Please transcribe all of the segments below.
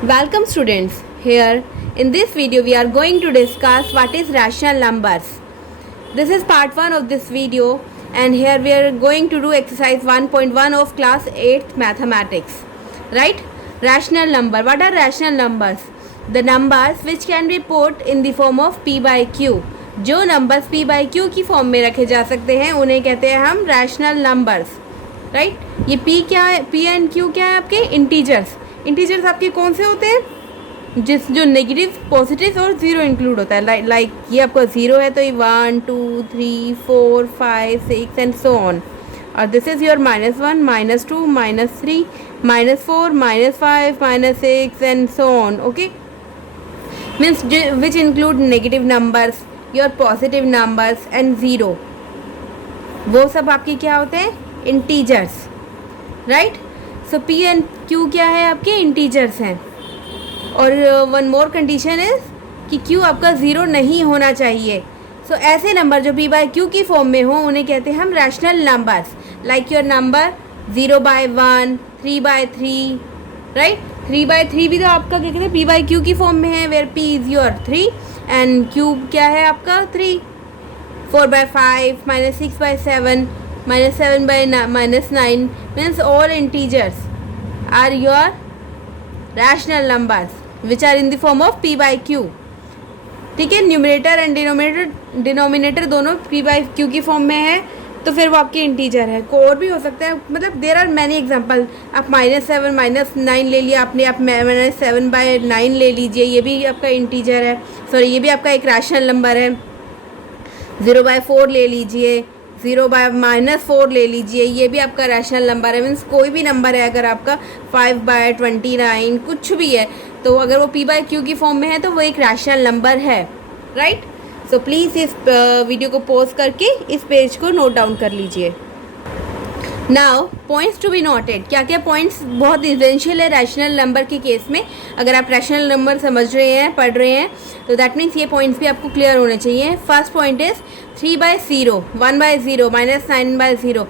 Welcome students. Here in this video we are going to discuss what is rational numbers. This is part 1 of this video and here we are going to do exercise 1.1 of class 8th mathematics. Right? Rational number. What are rational numbers? The numbers which can be put in the form of p by q. जो numbers p by q की form में रखे जा सकते हैं उन्हें कहते हैं हम रैशनल नंबर्स. राइट? ये p क्या है? p एंड q क्या है आपके? इंटीजर्स. इंटीजर्स आपके कौन से होते हैं? जो नेगेटिव, पॉजिटिव और ज़ीरो इंक्लूड होता है. लाइक ये आपका ज़ीरो है तो ये 1 2 3 4 5 6 एंड सो ऑन. और this is your -1 -2 -3 -4 -5 -6 and so on. Okay, means which include negative numbers, your positive numbers and zero. वो सब आपके क्या होते हैं? Integers. Right? So P and q क्या है? आपके इंटीजर्स हैं. और वन मोर कंडीशन इज़ कि क्यू आपका ज़ीरो नहीं होना चाहिए. सो ऐसे नंबर जो पी बाय क्यू की फॉर्म में हो उन्हें कहते हैं हम rational numbers. Like your number 0/1 3/3. Right? 3/3 भी तो आपका क्या कहते हैं? पी बाय क्यू की फॉर्म में है, where p is your 3 and q क्या है आपका 3. 4/5 -6/7 -7/9 means all integers are your rational numbers which are in the form of p by q. ठीक है, न्यूमरेटर एंड डिनोमिनेटर दोनों p by q की फॉर्म में है तो फिर वो आपके इंटीजर है. को और भी हो सकता है, मतलब देर आर मैनी एग्जाम्पल. आप -7 -9 ले लिया आपने, आप -7/9 ले लीजिए, ये भी आपका इंटीजर है. सॉरी, ये भी आपका एक रैशनल नंबर है. 0/4 ले लीजिए, 0/-4 ले लीजिए, ये भी आपका रैशनल नंबर है. मीन्स कोई भी नंबर है अगर आपका 5/29 कुछ भी है तो अगर वो p बाय q की फॉर्म में है तो वो एक रैशनल नंबर है. राइट? सो प्लीज़ इस वीडियो को पॉज करके इस पेज को नोट डाउन कर लीजिए. Now points to be noted. क्या क्या पॉइंट्स बहुत इसेंशियल है रैशनल नंबर के केस में. अगर आप रैशनल नंबर समझ रहे हैं, पढ़ रहे हैं तो दैट मीन्स ये पॉइंट्स भी आपको क्लियर होने चाहिए. First point is 3/0 1/0 -9/0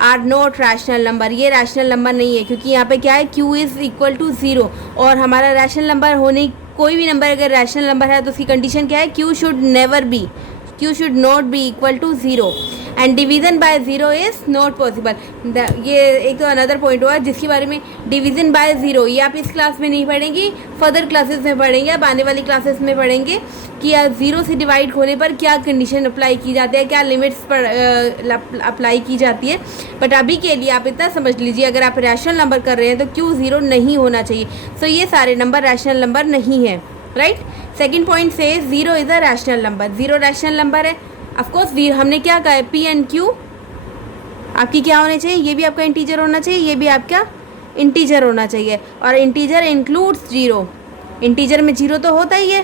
are not rational number. ये रैशनल नंबर नहीं है क्योंकि यहाँ पे क्या है? q इज़ इक्वल टू 0 और हमारा रैशनल नंबर होने, कोई भी नंबर अगर रैशनल नंबर है तो उसकी कंडीशन क्या है? q should not be equal to 0 and division by zero is not possible. ये एक तो अनदर पॉइंट हुआ जिसके बारे में डिवीज़न बाय ज़ीरो ये आप इस क्लास में नहीं पढ़ेंगी, फर्दर क्लासेस में पढ़ेंगे, आप आने वाली क्लासेस में पढ़ेंगे कि ज़ीरो से डिवाइड होने पर क्या कंडीशन अप्लाई की जाती है, क्या लिमिट्स पर अप्लाई की जाती है. बट अभी के लिए आप इतना समझ लीजिए, अगर आप रैशनल नंबर कर रहे हैं तो क्यों ज़ीरो नहीं होना चाहिए. सो ये सारे नंबर रैशनल नंबर नहीं है. राइट? सेकेंड पॉइंट से zero is a rational number. Zero rational number है. ऑफकोर्स हमने क्या कहा है? पी एंड क्यू आपकी क्या होने चाहिए? ये भी आपका इंटीजर होना चाहिए, ये भी आपका इंटीजर होना चाहिए. और इंटीजर इंक्लूड्स जीरो. इंटीजर में जीरो तो होता ही है.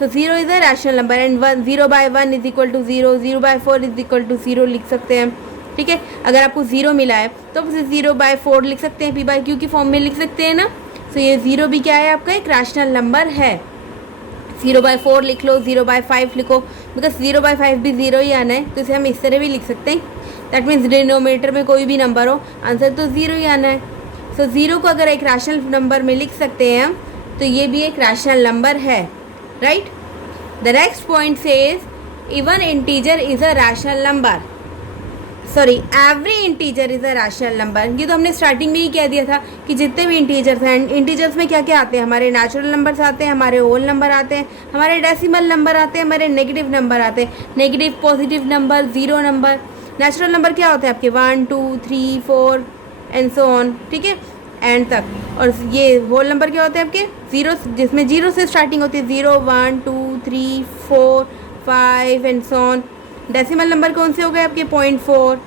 तो zero is a rational number and 0/1 is equal to 0, 0/4 is equal to 0 लिख सकते हैं. ठीक है, अगर आपको ज़ीरो मिला है तो 0/4 लिख सकते हैं, पी बाय क्यू की फॉर्म में लिख सकते हैं ना. तो ये ज़ीरो भी क्या है? आपका एक रैशनल नंबर है. 0/4 लिख लो, 0/5 लिखो, बिकॉज 0/5 भी ज़ीरो ही आना है तो इसे हम इस तरह भी लिख सकते हैं. दैट मीन्स डिनोमिनेटर में कोई भी नंबर हो, आंसर तो ज़ीरो ही आना है. सो ज़ीरो को अगर एक रैशनल नंबर में लिख सकते हैं हम तो ये भी एक रैशनल नंबर है. Right? The next point says even integer is a rational number. Sorry, every integer is a rational number. ये तो हमने स्टार्टिंग में ही कह दिया था कि जितने भी इंटीजर्स हैं, इंटीजर्स में क्या क्या आते हैं? हमारे नेचुरल नंबर्स आते हैं, हमारे होल नंबर आते हैं, हमारे डेसिमल नंबर आते हैं, हमारे नेगेटिव नंबर आते हैं. Negative, positive number, zero number. Natural number क्या होते हैं आपके? 1 2 3 4 एंड सो ऑन. ठीक है, एंड तक. और ये होल नंबर क्या होते हैं आपके? ज़ीरो, जिसमें जीरो से स्टार्टिंग होती है. 0 1 2 3 4 5 and so on. Decimal number कौन से हो गए आपके? 0.4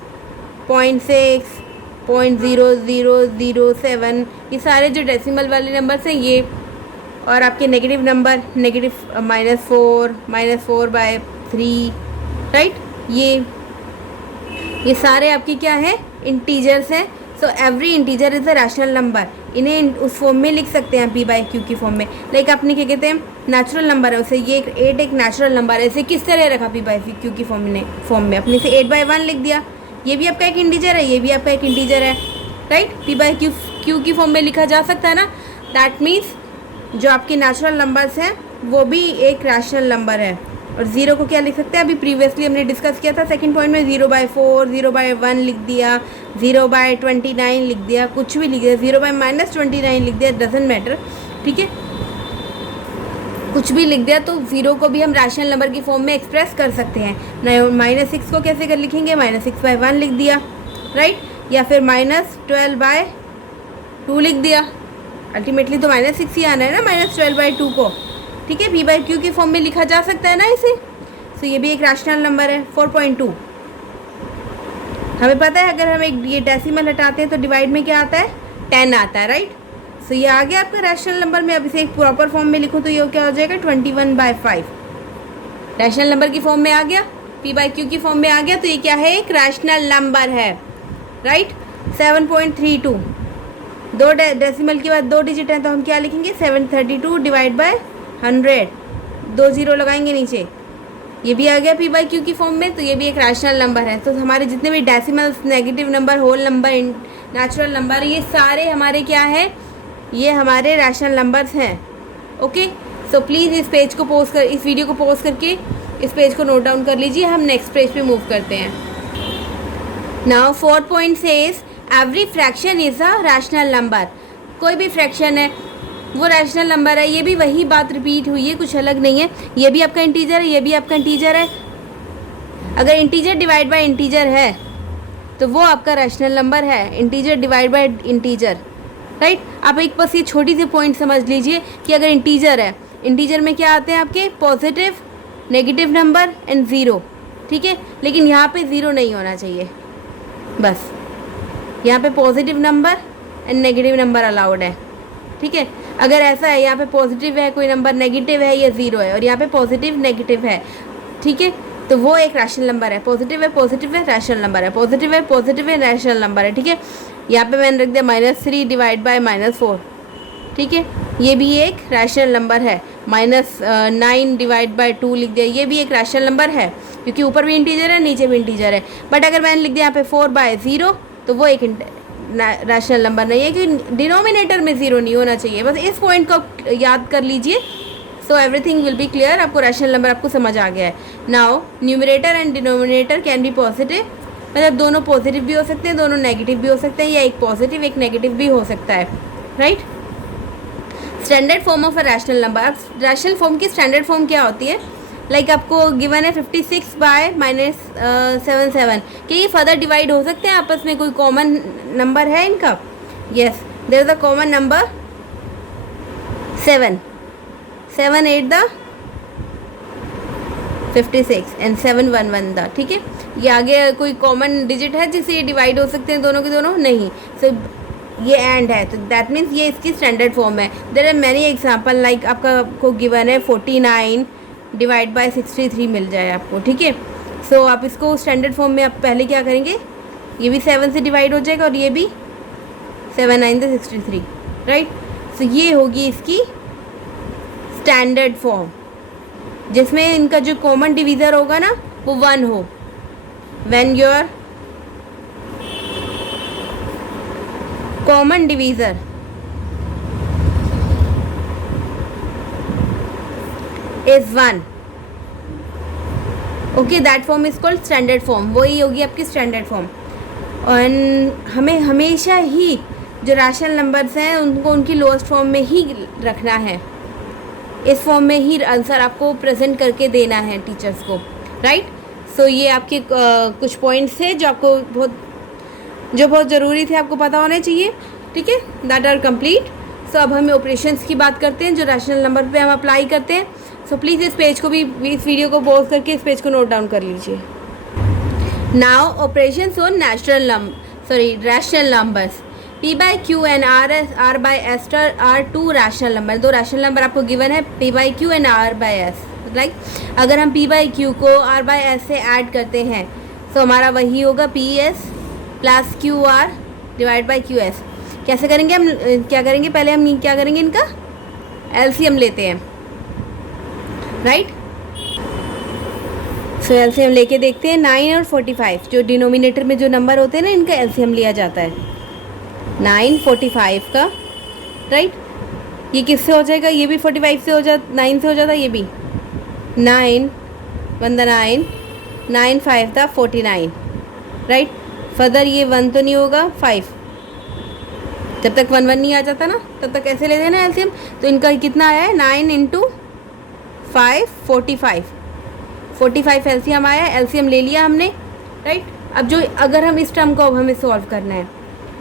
0.6 0.0007. ये सारे जो डेसिमल वाले नंबर्स हैं ये. और आपके नेगेटिव नंबर, नेगेटिव -4 -4/3. राइट? ये सारे आपके क्या है? इंटीजर्स हैं. So every integer is a rational number. इन्हें उस फॉर्म में लिख सकते हैं पी बाय क्यू की फॉर्म में. लाइक आपने क्या कहते हैं? नेचुरल नंबर है उसे, ये 8 एक नेचुरल नंबर है, इसे किस तरह रखा? पी बाय क्यू की फॉर्म में अपने से 8/1 लिख दिया. ये भी आपका एक इंटीजर है, ये भी आपका एक इंटीजर है. राइट? पी बाय क्यू की फॉर्म में लिखा जा सकता है ना. दैट मीन्स जो आपके नेचुरल नंबर्स हैं वो भी एक रैशनल नंबर है। और ज़ीरो को क्या लिख सकते हैं, अभी प्रीवियसली हमने डिस्कस किया था सेकंड पॉइंट में, 0/4, 0/1 लिख दिया, 0/29 लिख दिया, कुछ भी लिख दिया, 0/-29 लिख दिया, डजेंट मैटर, ठीक है, कुछ भी लिख दिया तो ज़ीरो को भी हम रैशनल नंबर की फॉर्म में एक्सप्रेस कर सकते हैं। -6 को कैसे कर लिखेंगे, -6/1 लिख दिया, राइट, या फिर -12/2 लिख दिया। अल्टीमेटली तो -6 ही आना है ना -12/2 को, ठीक है, p/q की फॉर्म में लिखा जा सकता है ना इसे। तो ये भी एक रैशनल नंबर है। 4.2 हमें पता है, अगर हम एक ये डेसिमल हटाते हैं तो डिवाइड में क्या आता है, 10 आता है, राइट। सो ये आ गया आपका रैशनल नंबर में। अब इसे एक प्रॉपर फॉर्म में लिखूँ तो ये क्या हो जाएगा, 21/5 रैशनल नंबर की फॉर्म में आ गया, p/q की फॉर्म में आ गया, तो ये क्या है, एक रैशनल नंबर है, राइट। 7.32 दो डेसिमल के बाद 2 डिजिट हैं तो हम क्या लिखेंगे, 732 डिवाइड बाय 100, 2 0 लगाएंगे नीचे, ये भी आ गया p/q की फॉर्म में, तो ये भी एक रैशनल नंबर है। तो हमारे जितने भी decimals, negative number, whole number, natural number, ये सारे हमारे क्या है, ये हमारे रैशनल नंबर्स हैं। ओके, सो प्लीज़ इस पेज को पॉज कर, इस वीडियो को पॉज करके इस पेज को नोट डाउन कर लीजिए। हम नेक्स्ट पेज पे मूव करते हैं। Now 4 point says every fraction is a rational number. कोई भी फ्रैक्शन है वो रैशनल नंबर है। ये भी वही बात रिपीट हुई है, कुछ अलग नहीं है। ये भी आपका इंटीजर है, ये भी आपका इंटीजर है। अगर इंटीजर डिवाइड बाय इंटीजर है तो वो आपका रैशनल नंबर है, integer divide by integer, right. आप एक बस ये छोटी सी पॉइंट समझ लीजिए कि अगर इंटीजर है, इंटीजर में क्या आते हैं आपके, positive, negative number and zero, ठीक है। लेकिन यहाँ पे ज़ीरो नहीं होना चाहिए, बस यहाँ पे positive number and negative number allowed है, ठीक है। अगर ऐसा है, यहाँ पे पॉजिटिव है कोई नंबर, नेगेटिव है या ज़ीरो है, और यहाँ पे पॉजिटिव नेगेटिव है, ठीक है, तो वो एक रैशनल नंबर है। पॉजिटिव है रैशनल नंबर है, पॉजिटिव है रैशनल नंबर है, ठीक है। यहाँ पे मैंने रख दिया -3 डिवाइड बाय -4, ठीक है, ये भी एक रैशनल नंबर है। -9 डिवाइड बाय 2 लिख दिया, ये भी एक रैशनल नंबर है, क्योंकि ऊपर भी इंटीजर है नीचे भी इंटीजर है। बट अगर मैंने लिख दिया यहाँ पे 4/0 तो वो एक रैशनल नंबर नहीं है, क्योंकि डिनोमिनेटर में ज़ीरो नहीं होना चाहिए। बस इस पॉइंट को याद कर लीजिए, so everything will be clear. आपको रैशनल नंबर आपको समझ आ गया है। Now numerator and denominator can be positive, मतलब दोनों पॉजिटिव भी हो सकते हैं, दोनों नेगेटिव भी हो सकते हैं, या एक पॉजिटिव एक नेगेटिव भी हो सकता है, right. Standard form of a rational number. अब रैशनल फॉर्म की स्टैंडर्ड फॉर्म क्या होती है, लाइक आपको गिवन है 56/-77, कि ये फर्दर डिवाइड हो सकते हैं आपस में, कोई कॉमन नंबर है इनका, yes there is a common number 7 8 the 56 and 7 1 1 the, ठीक है। ये आगे कोई कॉमन डिजिट है जिससे ये डिवाइड हो सकते हैं दोनों के दोनों, नहीं। सो ये एंड है, तो दैट मीन्स ये इसकी स्टैंडर्ड फॉर्म है। There are many example, like आपको गिवन है 49 डिवाइड बाय 63 मिल जाए आपको, ठीक है। सो आप इसको स्टैंडर्ड फॉर्म में आप पहले क्या करेंगे, ये भी 7 से डिवाइड हो जाएगा और ये भी 7 9 द 63, राइट। सो ये होगी इसकी स्टैंडर्ड फॉर्म, जिसमें इनका जो कॉमन डिवीज़र होगा ना वो 1 हो। When your common divisor is 1, okay, that form is called standard form. वही होगी आपकी स्टैंडर्ड फॉर्म। और हमें हमेशा ही जो रैशनल नंबर्स हैं उनको उनकी लोएस्ट फॉर्म में ही रखना है, इस फॉर्म में ही आंसर आपको प्रेजेंट करके देना है टीचर्स को, राइट। सो ये आपके कुछ पॉइंट्स थे जो आपको बहुत ज़रूरी थे, आपको पता होने चाहिए, ठीक है, दैट आर कंप्लीट। सो अब हम ऑपरेशंस की बात करते हैं जो रैशनल नंबर पे हम अप्लाई करते हैं। सो प्लीज़ इस पेज को भी, इस वीडियो को पॉज करके इस पेज को नोट डाउन कर लीजिए। Now operations on rational numbers. p/q and r/s are 2 rational number. 2 rational number आपको गिवन है, p/q एंड r/s, लाइक अगर हम p/q को r/s से ऐड करते हैं तो हमारा वही होगा ps + qr divide by qs। कैसे करेंगे हम, क्या करेंगे, पहले हम क्या करेंगे, इनका LCM लेते हैं, राइट। सो LCM लेके देखते हैं। 9 और 45 जो डिनोमिनेटर में जो नंबर होते हैं ना, इनका LCM लिया जाता है 9 45 का, राइट। ये किससे हो जाएगा, ये भी 45 से हो जा 9 से हो जाता, ये भी 9 1 द 9 9 5 द 49, राइट। फर्दर ये 1 तो नहीं होगा, 5, जब तक 1 1 नहीं आ जाता ना तब तक ऐसे ले देना एलसीएम। तो इनका कितना आया है, 9 इंटू 5 45 एलसीएम आया, एलसीएम ले लिया हमने, राइट। अब जो अगर हम इस टर्म को अब हमें सॉल्व करना है,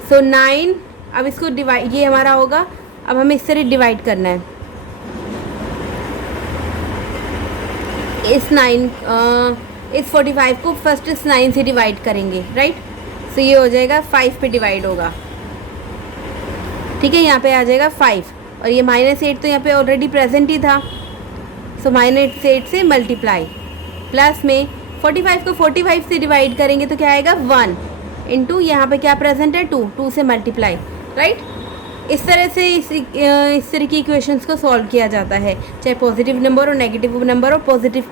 सो 9, अब इसको डिवाइड, ये हमारा होगा, अब हमें इस तरह डिवाइड करना है, इस 45 को फर्स्ट इस 9 से डिवाइड करेंगे, राइट। सो ये हो जाएगा 5 पे डिवाइड होगा, ठीक है। यहाँ पे आ जाएगा 5 और ये -8 तो यहाँ पे ऑलरेडी प्रेजेंट ही था, सो -8 से मल्टीप्लाई, प्लस में 45 को 45 से डिवाइड करेंगे तो क्या आएगा 1 इंटू यहाँ पे क्या प्रेजेंट है 2 से मल्टीप्लाई, राइट। इस तरह से इस तरह की इक्वेशंस को सॉल्व किया जाता है, चाहे पॉजिटिव नंबर और नेगेटिव नंबर, और पॉजिटिव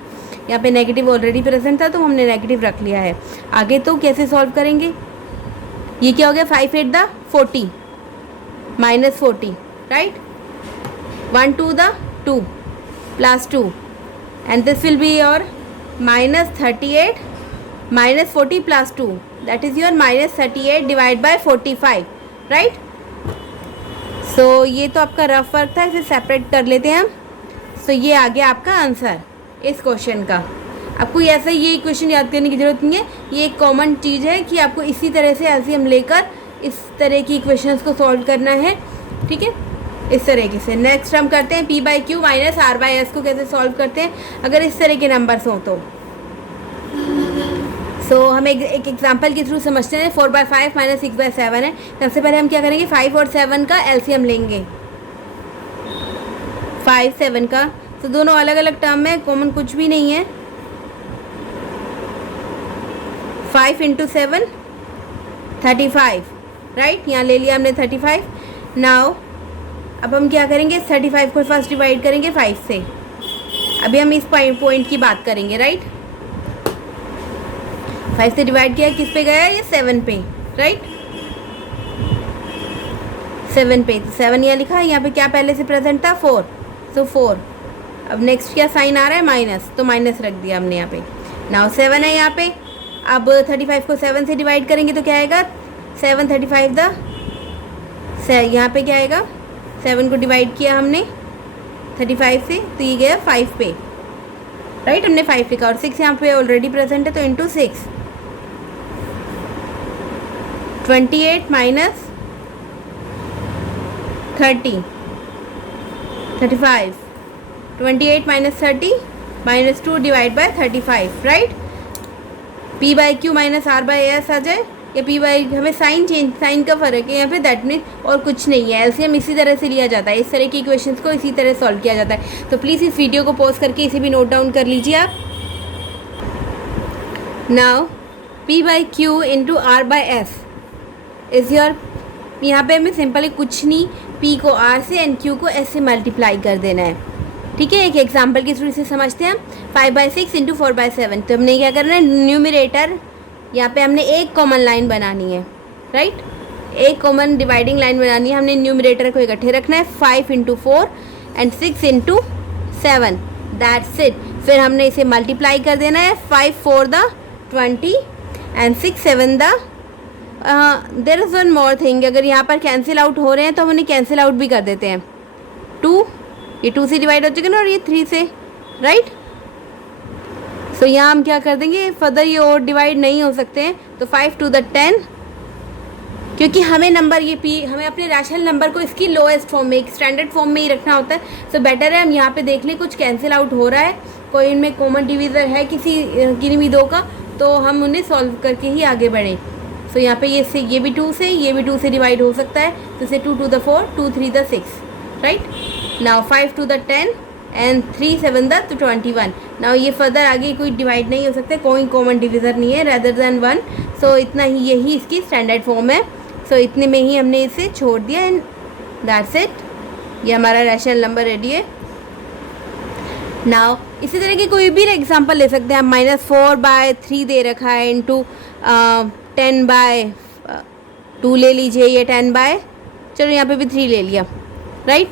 यहाँ पे नेगेटिव ऑलरेडी प्रेजेंट था तो हमने नेगेटिव रख लिया है। आगे तो कैसे सॉल्व करेंगे, ये क्या हो गया, 5 8 the 40 -40, right, 1 2 the 2 +2 and this will be your -38 -40 +2, that is your -38 divided by 45, right। सो ये तो आपका रफ वर्क था, इसे सेपरेट कर लेते हैं हम। सो ये आ गया आपका आंसर इस क्वेश्चन का। आपको ऐसा ये क्वेश्चन याद करने की ज़रूरत नहीं है, ये एक कॉमन चीज़ है कि आपको इसी तरह से एलसीएम लेकर इस तरह की इक्वेशंस को सॉल्व करना है, ठीक है, इस तरीके से। नेक्स्ट हम करते हैं P/Q माइनस R/S को कैसे सॉल्व करते हैं अगर इस तरह के नंबर्स हों तो। हम एक एग्जांपल के थ्रू समझते हैं। 4/5 माइनस 6/7 है। सबसे पहले हम क्या करेंगे, 5 और 7 का एलसीएम लेंगे, 5 7 का। तो दोनों अलग अलग टर्म में, कॉमन कुछ भी नहीं है। 5 × 7 35, राइट, यहाँ ले लिया हमने 35। नाउ अब हम क्या करेंगे, 35 को फर्स्ट डिवाइड करेंगे 5 से। अभी हम इस पॉइंट की बात करेंगे, राइट। 5 से डिवाइड किया, किस पे गया, ये 7 पे, राइट, 7 पे। तो 7 यहाँ लिखा है, यहाँ पे क्या पहले से प्रेजेंट था, 4, सो 4। अब नेक्स्ट क्या साइन आ रहा है, माइनस, तो माइनस रख दिया हमने यहाँ पे। नाउ 7 है यहाँ पे। अब 35 को 7 से डिवाइड करेंगे तो क्या आएगा, 7 35 द, यहाँ पे क्या आएगा, 7 को डिवाइड किया हमने 35 से तो ये गया 5 पे, राइट, हमने 5 लिखा और 6 यहाँ पे ऑलरेडी प्रेजेंट है तो into 6। 28 minus 30 35, 28 minus 30 -2 divide by 35, right. P/Q minus R/S आ जाए, या P/, हमें साइन का फ़र्क है यहाँ पे, दैट मीन और कुछ नहीं है। एलसीएम इसी तरह से लिया जाता है, इस तरह की इक्वेशंस को इसी तरह सॉल्व किया जाता है। तो प्लीज़ इस वीडियो को पॉज करके इसे भी नोट डाउन कर लीजिए आप। Now P/Q into R/S is your, यहाँ पे हमें सिंपली कुछ नहीं, P को R से एंड Q को S से मल्टीप्लाई कर देना है, ठीक है। एक एग्जाम्पल के थ्रू इसे समझते हैं हम। 5/6 इंटू 4/7। तो हमने क्या करना है, न्यूमरेटर यहाँ पे हमने एक कॉमन लाइन बनानी है, राइट, एक कॉमन डिवाइडिंग लाइन बनानी है। हमने न्यूमरेटर को इकट्ठे रखना है, 5 × 4 एंड 6 × 7, दैट्स इट। फिर हमने इसे मल्टीप्लाई कर देना है, 5 4 the 20 and 6 7 the, there is one more thing, अगर यहाँ पर कैंसिल आउट हो रहे हैं तो हम उन्हें कैंसिल आउट भी कर देते हैं। 2, ये 2 से डिवाइड हो जाएगा ना, और ये 3 से, राइट। सो यहाँ हम क्या कर देंगे, फर्दर ये और डिवाइड नहीं हो सकते हैं, तो 5 to the 10, क्योंकि हमें नंबर ये P, हमें अपने रैशनल नंबर को इसकी लोएस्ट फॉर्म में, एक स्टैंडर्ड फॉर्म में ही रखना होता है। सो बेटर है हम यहाँ पे देख लें कुछ कैंसिल आउट हो रहा है, कोई इनमें कॉमन डिवीज़र है किसी भी दो का, तो हम उन्हें सॉल्व करके ही आगे बढ़ें। सो यहाँ पे ये भी 2 से, ये भी 2 से डिवाइड हो सकता है, तो इसे 2 to the 4, 2 3 the 6, right. Now 5 to the 10 and 3 7 the 21। Now ये फर्दर आगे कोई डिवाइड नहीं हो सकता, कोई कॉमन डिवीज़र नहीं है रेदर देन 1। सो इतना ही, यही इसकी स्टैंडर्ड फॉर्म है। सो इतने में ही हमने इसे छोड़ दिया एंड दैट्स इट। ये हमारा रैशनल नंबर रेडी है। नाउ इसी तरह की कोई भी एग्जांपल ले सकते हैं हम। -4/3 दे रखा है इंटू 10/2 ले लीजिए, ये 10/, चलो यहाँ पे भी 3 ले लिया, राइट।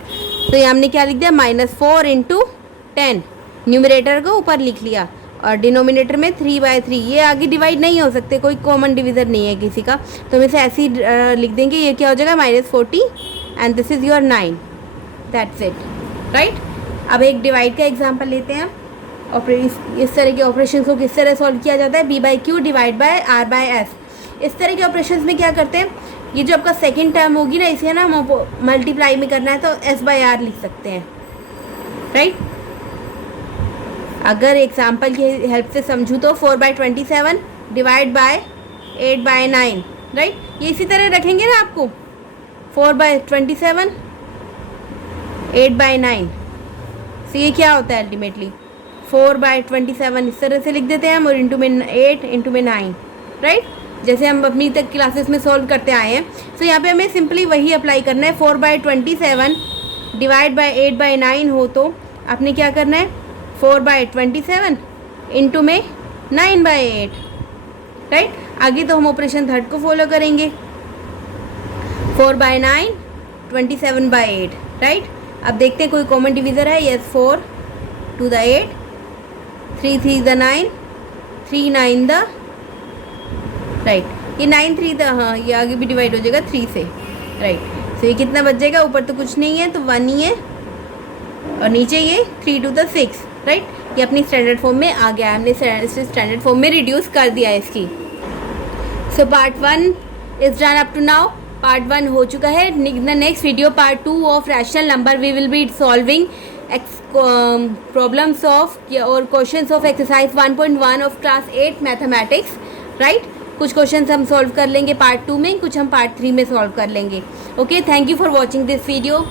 तो यहाँ हमने क्या लिख दिया, -4 इंटू 10, न्यूमरेटर को ऊपर लिख लिया और डिनोमिनेटर में 3/3। ये आगे डिवाइड नहीं हो सकते, कोई कॉमन डिविज़र नहीं है किसी का, तो हम इसे ऐसे ही लिख देंगे। ये क्या हो जाएगा, -40 and this is your 9, that's it, right. अब एक डिवाइड का एग्जांपल लेते हैं। इस तरह के ऑपरेशन को किस तरह सॉल्व किया जाता है, b/q डिवाइड बाय r/s। इस तरह के ऑपरेशंस में क्या करते हैं, ये जो आपका सेकंड टर्म होगी ना, इसे ना मल्टीप्लाई में करना है तो s/r लिख सकते हैं, राइट। अगर एग्जाम्पल की हेल्प से समझूँ तो 4/27 डिवाइड बाय 8/9, राइट। ये इसी तरह रखेंगे ना आपको, 4/27 8/9। तो ये क्या होता है अल्टीमेटली, 4/27 इस तरह से लिख देते हैं हम, और इंटू में 8 इंटू में 9, राइट, जैसे हम अपनी तक क्लासेस में सॉल्व करते आए हैं। तो यहाँ पे हमें सिंपली वही अप्लाई करना है। 4/27 डिवाइड बाय 8/9 हो तो आपने क्या करना है, 4/27 इंटू में 9/8, राइट। आगे तो हम ऑपरेशन थर्ड को फॉलो करेंगे, 4/9 27/8, राइट। अब देखते हैं कोई कॉमन डिविज़र है। Yes, 4 2 the 8, 3 3 the 9, 3 9 the, right. ये 9 3 था, हाँ ये आगे भी डिवाइड हो जाएगा 3 से, राइट। तो ये कितना बच जाएगा, ऊपर तो कुछ नहीं है तो 1 ही है, और नीचे ये 3 2 the 6, राइट। ये अपनी स्टैंडर्ड फॉर्म में आ गया, हमने स्टैंडर्ड फॉर्म में रिड्यूस कर दिया है इसकी। So part 1 is done up to now. Part 1 हो चुका है। The next video part 2 of rational number we will be solving problems of और questions of exercise 1.1 of class 8 mathematics, right. कुछ क्वेश्चंस हम सॉल्व कर लेंगे पार्ट 2 में, कुछ हम पार्ट 3 में सॉल्व कर लेंगे। Okay, thank you for watching this video.